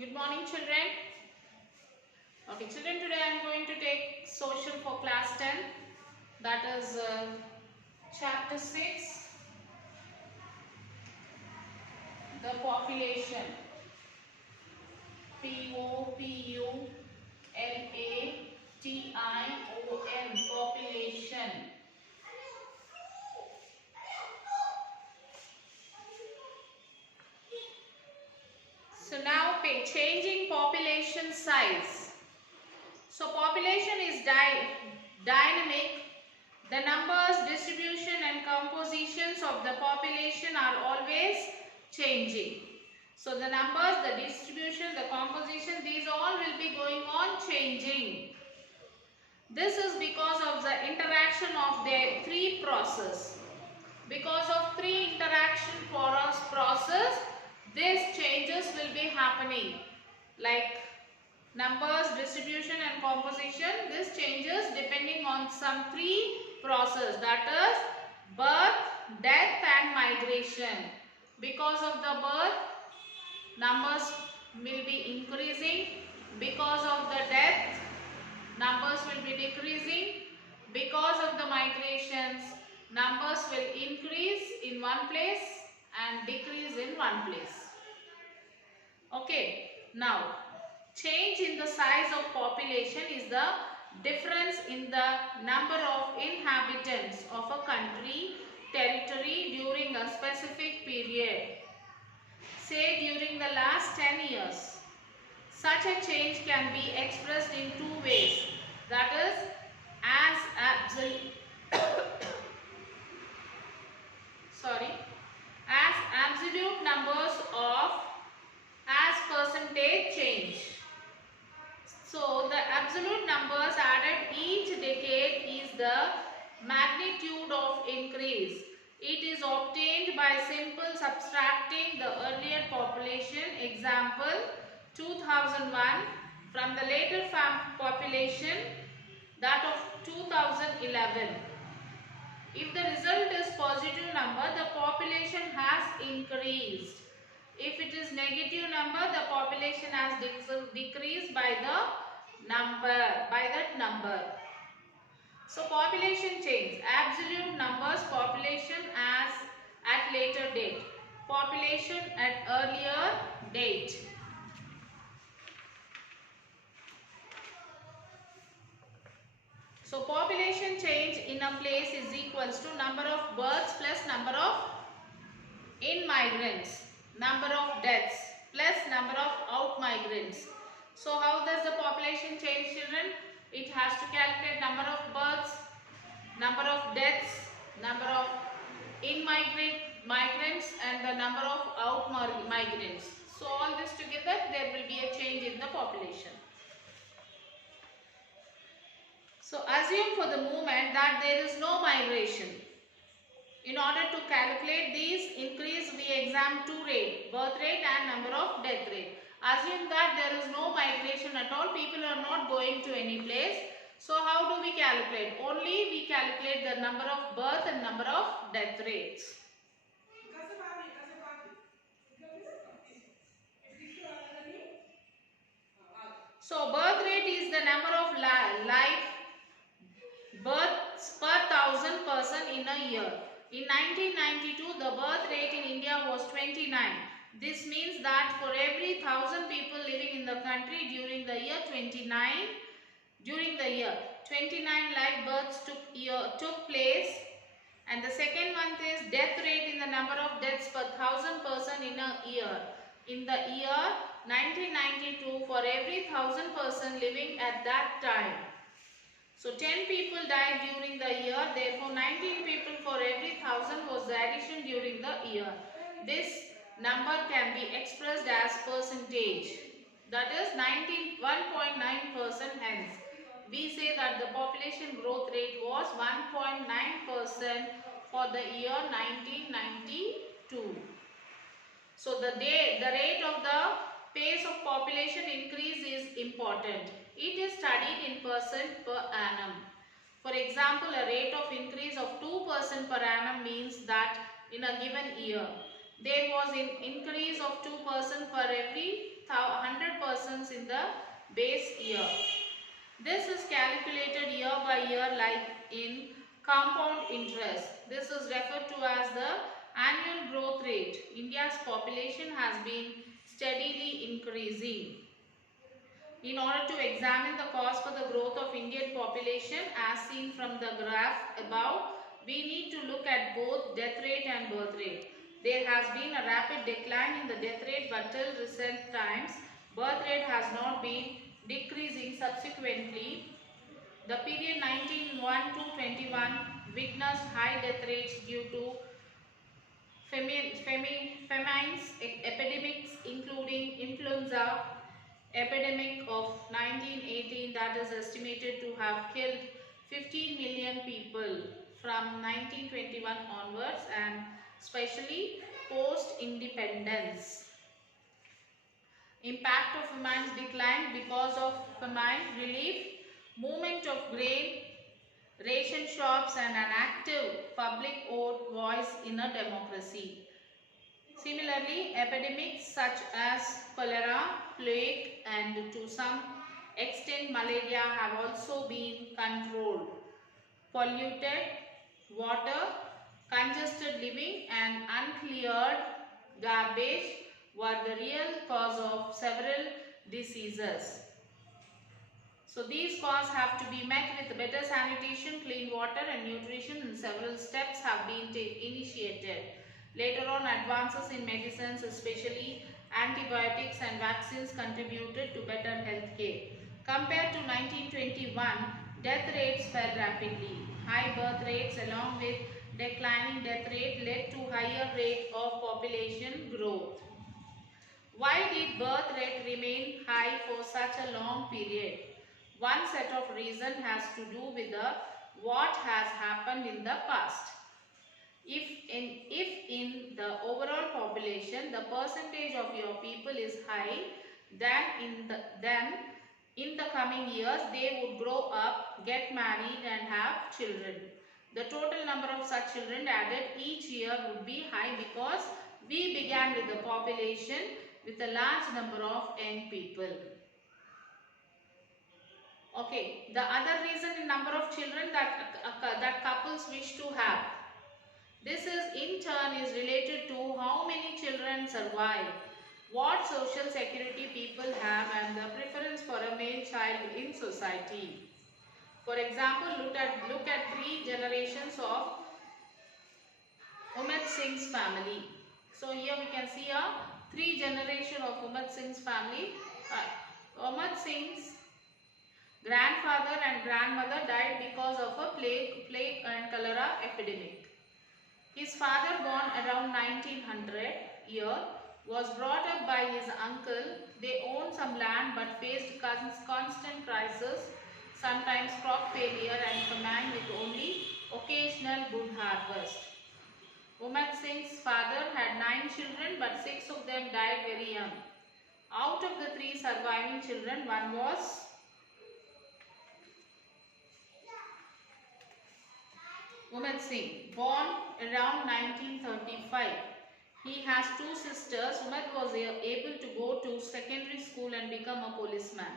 Good morning, children. Okay, children, today I am going to take social for class 10. That is chapter 6, the population. Population. Population. So now changing population size. So population is dynamic. The numbers, distribution and compositions of the population are always changing. So the numbers, the distribution, the composition, these all will be going on changing. This is because of the interaction of the three process. Because of three interaction process, these changes will be happening. Like numbers, distribution and composition, this changes depending on some three process, that is birth, death and migration. Because of the birth, numbers will be increasing. Because of the death, numbers will be decreasing. Because of the migrations, numbers will increase in one place and decrease in one place. Okay, now change in the size of population is the difference in the number of inhabitants of a country, territory during a specific period. Say during the last 10 years. Such a change can be expressed in two ways. That is as absolute numbers of as percentage change. So the absolute numbers added each decade is the magnitude of increase. It is obtained by simple subtracting the earlier population, example 2001, from the later population, that of 2011. If the result is positive number, the population has increased. If it is negative number, the population has decreased by that number. So population change, absolute numbers, population as at later date, population at earlier date. So population change in a place is equals to number of births plus number of in-migrants, number of deaths plus number of out-migrants. So how does the population change, children? It has to calculate number of births, number of deaths, number of migrants and the number of out-migrants. So all this together, there will be a change in the population. So assume for the moment that there is no migration. In order to calculate these increase, we examine two rates, birth rate and number of death rate. Assume that there is no migration at all, people are not going to any place. So how do we calculate? Only we calculate the number of birth and number of death rates. So birth rate is the number of life births per 1,000 person in a year. In 1992, the birth rate in India was 29. This means that for every 1,000 people living in the country during the year 29 live births took place. And the second one is death rate in the number of deaths per 1,000 person in a year. In the year 1992, for every 1,000 person living at that time. So 10 people died during the year, therefore 19 people for every 1,000 was the addition during the year. This number can be expressed as percentage. That is 1.9%. Hence, we say that the population growth rate was 1.9% for the year 1992. So the rate of the pace of population increase is important. It is studied in percent per annum. For example, a rate of increase of 2% per annum means that in a given year, there was an increase of 2% per every 100 persons in the base year. This is calculated year by year like in compound interest. This is referred to as the annual growth rate. India's population has been steadily increasing. In order to examine the cause for the growth of Indian population as seen from the graph above, we need to look at both death rate and birth rate. There has been a rapid decline in the death rate, but till recent times, birth rate has not been decreasing. Subsequently, the period 1901 to 21 witnessed high death rates due to famines, epidemics including influenza epidemic of 1918 that is estimated to have killed 15 million people from 1921 onwards, and especially post-independence. Impact of famines declined because of famine relief, movement of grain, ration shops, and an active public voice in a democracy. Similarly, epidemics such as cholera, plague, and to some extent malaria have also been controlled. Polluted water, congested living, and uncleared garbage were the real cause of several diseases. So these causes have to be met with better sanitation, clean water and nutrition, and several steps have been initiated. Later on, advances in medicines, especially antibiotics and vaccines, contributed to better health care. Compared to 1921, death rates fell rapidly. High birth rates along with declining death rate led to higher rate of population growth. Why did birth rate remain high for such a long period? One set of reason has to do with what has happened in the past. If in the overall population the percentage of your people is high, then in the coming years they would grow up, get married and have children. The total number of such children added each year would be high because we began with the population with a large number of young people. Okay, the other reason in number of children that couples wish to have. This is in turn is related to how many children survive, what social security people have, and the preference for a male child in society. For example, look at three generations of Ummet Singh's family. So here we can see a three generation of Ummet Singh's family. Ummet Singh's grandfather and grandmother died because of a plague and cholera epidemic. His father, born around 1900 year, was brought up by his uncle. They owned some land but faced constant crisis, sometimes crop failure and famine with only occasional good harvest. Ummet Singh's father had 9 children, but 6 of them died very young. Out of the 3 surviving children, one was Ummet Singh, born around 1935. He has 2 sisters. Ummet was able to go to secondary school and become a policeman.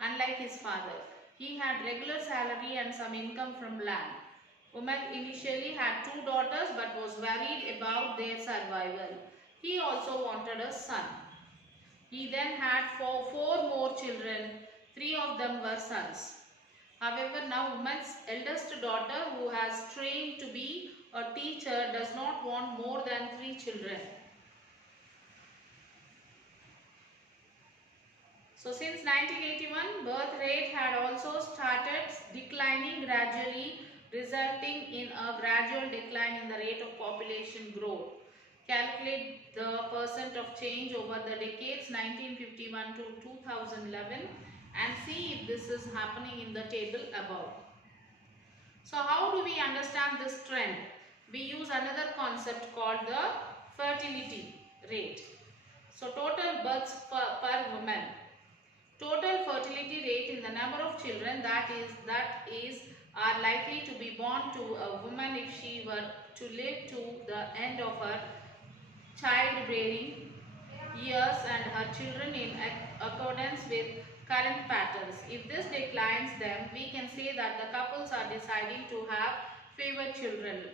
Unlike his father, he had regular salary and some income from land. Ummet initially had 2 daughters but was worried about their survival. He also wanted a son. He then had 4 more children. 3 of them were sons. However, now Ummet's eldest daughter, who has trained to be a teacher, does not want more than 3 children. So since 1981, birth rate had also started declining gradually, resulting in a gradual decline in the rate of population growth. Calculate the percent of change over the decades 1951 to 2011 and see if this is happening in the table above. So how do we understand this trend? We use another concept called the fertility rate. So total births per woman. Total fertility rate in the number of children that are likely to be born to a woman if she were to live to the end of her childbearing years and her children in accordance with current patterns. If this declines, then we can say that the couples are deciding to have fewer children.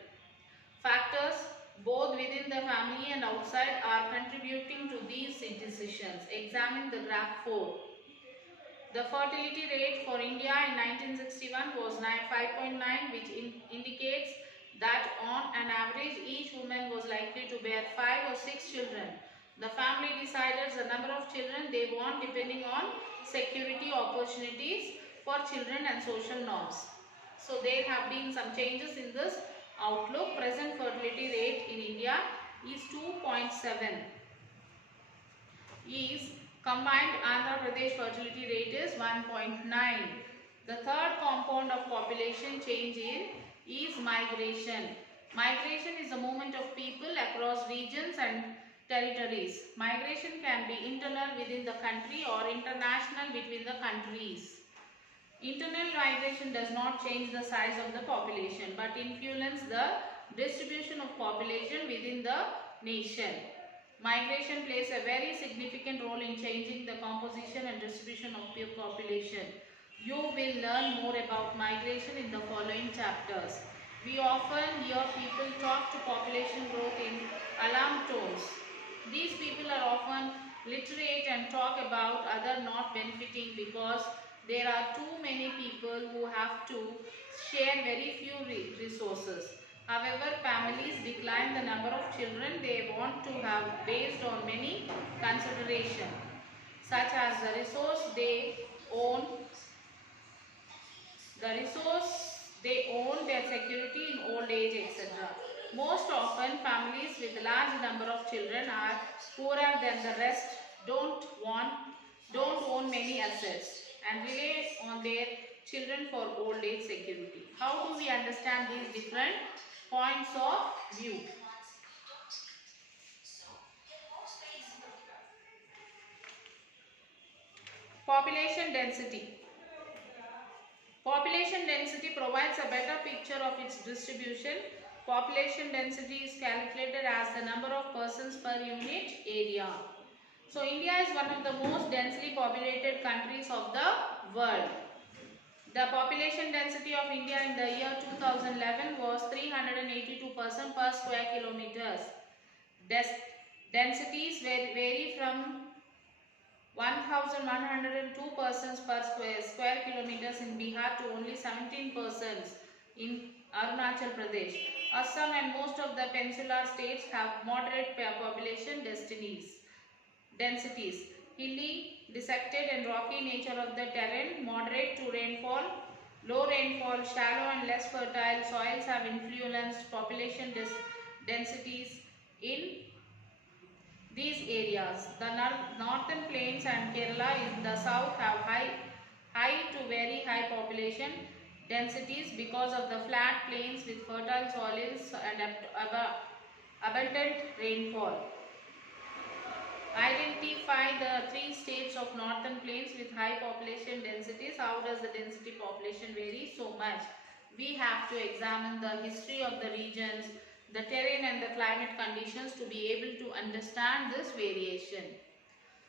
Factors both within the family and outside are contributing to these decisions. Examine the graph 4. The fertility rate for India in 1961 was 5.9, which indicates that on an average each woman was likely to bear 5 or 6 children. The family decides the number of children they want depending on security opportunities for children and social norms. So there have been some changes in this outlook. Present fertility rate in India is 2.7. Is combined Andhra Pradesh fertility rate is 1.9. The third compound of population change is migration. Migration is the movement of people across regions and territories. Migration can be internal within the country or international between the countries. Internal migration does not change the size of the population but influence the distribution of population within the nation. Migration plays a very significant role in changing the composition and distribution of population. You will learn more about migration in the following chapters. We often hear people talk to population growth in alarm tones. These people are often literate and talk about other not benefiting because there are too many people who have to share very few resources. However, families decline the number of children they want to have based on many considerations, such as the resource they own, their security in old age, etc. Most often, families with a large number of children are poorer than the rest, don't own many assets, and rely on their children for old age security. How do we understand these different points of view? Population density. Population density provides a better picture of its distribution. Population density is calculated as the number of persons per unit area. So India is one of the most densely populated countries of the world. The population density of India in the year 2011 was 382 persons per square kilometers. Densities vary from 1102 persons per square kilometers in Bihar to only 17 persons in Arunachal Pradesh. Assam and most of the peninsular states have moderate population densities. Hilly, dissected and rocky nature of the terrain, moderate to rainfall, low rainfall, shallow and less fertile soils have influenced population densities in these areas. The northern plains and Kerala in the south have high to very high population densities because of the flat plains with fertile soils and abundant rainfall. Identify the 3 states of northern plains with high population densities. How does the density population vary so much? We have to examine the history of the regions, the terrain and the climate conditions to be able to understand this variation.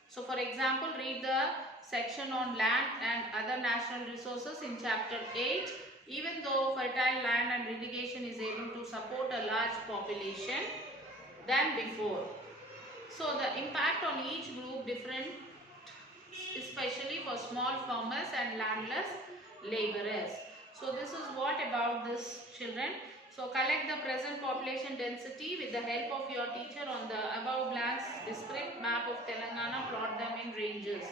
So for example, read the section on land and other natural resources in chapter 8. Even though fertile land and irrigation is able to support a large population than before. So the impact on each group different, especially for small farmers and landless laborers. So this is what about this, children. So collect the present population density with the help of your teacher on the above blanks district map of Telangana, plot them in ranges.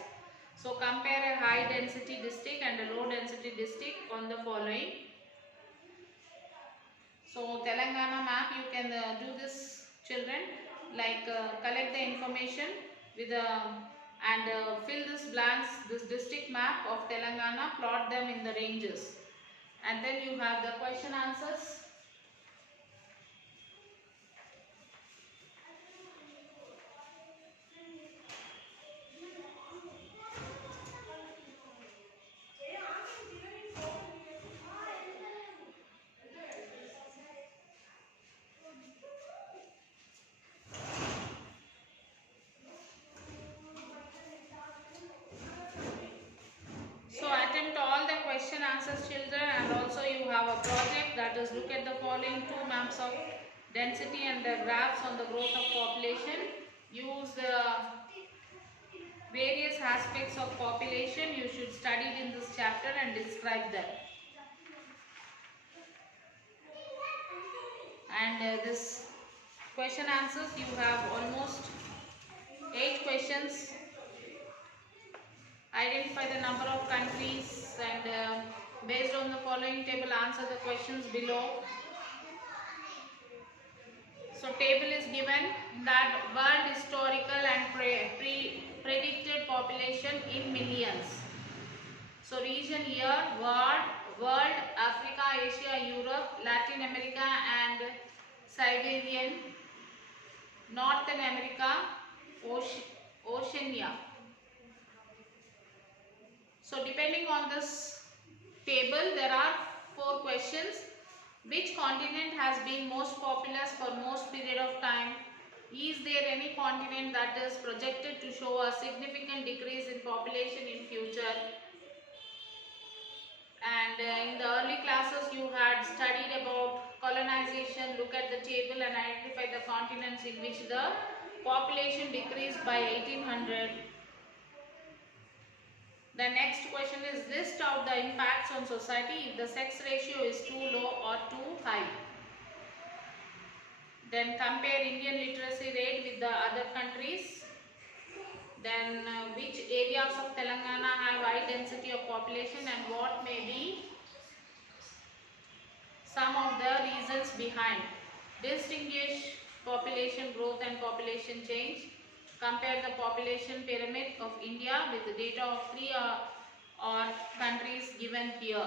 So compare a high density district and a low density district on the following. So Telangana map, you can do this, children, like collect the information with and fill this blanks, this district map of Telangana, plot them in the ranges, and then you have the question answers. answers, children, and also you have a project, that is look at the following two maps of density and the graphs on the growth of population. Use the various aspects of population you should study in this chapter and describe them. And this question answers, you have almost 8 questions. Identify the number of countries and based on the following table answer the questions below. So table is given that world historical and predicted population in millions. So region here, world, Africa, Asia, Europe, Latin America and Siberian, Northern America, Oceania. So depending on this table, there are 4 questions. Which continent has been most populous for most period of time? Is there any continent that is projected to show a significant decrease in population in future? And in the early classes you had studied about colonization. Look at the table and identify the continents in which the population decreased by 1800. The next question is list out the impacts on society if the sex ratio is too low or too high. Then compare Indian literacy rate with the other countries. Then which areas of Telangana have high density of population and what may be some of the reasons behind. Distinguish population growth and population change. Compare the population pyramid of India with the data of 3 or countries given here.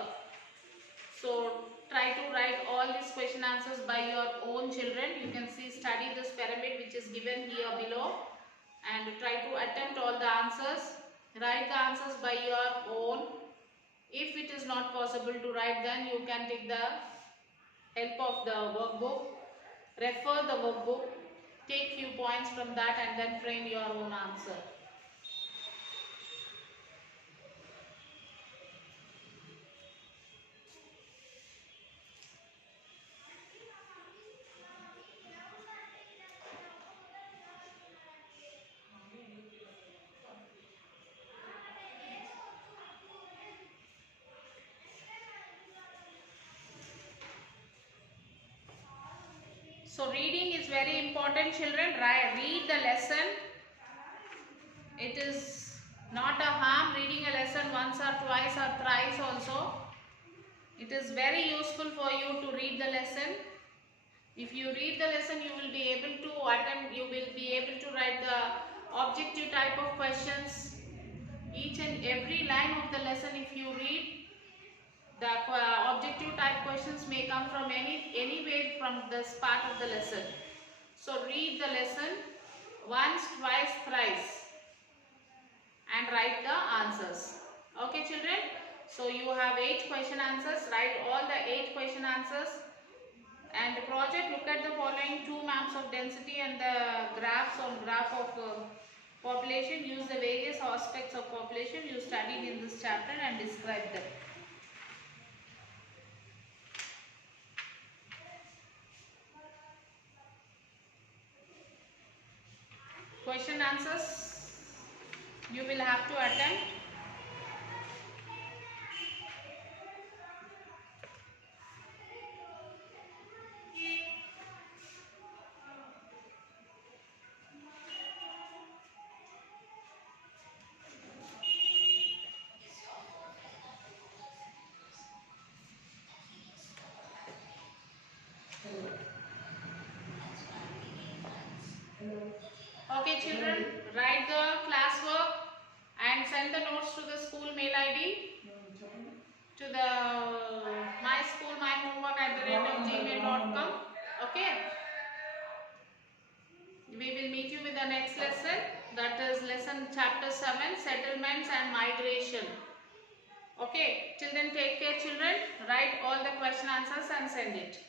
So try to write all these question answers by your own children. You can see study this pyramid which is given here below and try to attempt all the answers. Write the answers by your own. If it is not possible to write, then you can take the help of the workbook. Refer the workbook. Take few points from that and then frame your own answer. So reading is very important, children. Read the lesson. It is not a harm reading a lesson once or twice or thrice also. It is very useful for you to read the lesson. If you read the lesson, you will be able to attempt, you will be able to write the objective type of questions. Each and every line of the lesson, if you read, the objective type questions may come from anywhere from this part of the lesson. So read the lesson once, twice, thrice and write the answers. Okay children? So you have 8 question answers. Write all the 8 question answers. And the project, look at the following 2 maps of density and the graphs on graph of population. Use the various aspects of population you studied in this chapter and describe them. Question answers you will have to attempt. Okay children, write the classwork and send the notes to the school mail ID to the myschoolmyhomework@gmail.com. Okay. We will meet you with the next lesson, that is lesson chapter 7, settlements and migration. Okay. Till then take care children. Write all the question answers and send it.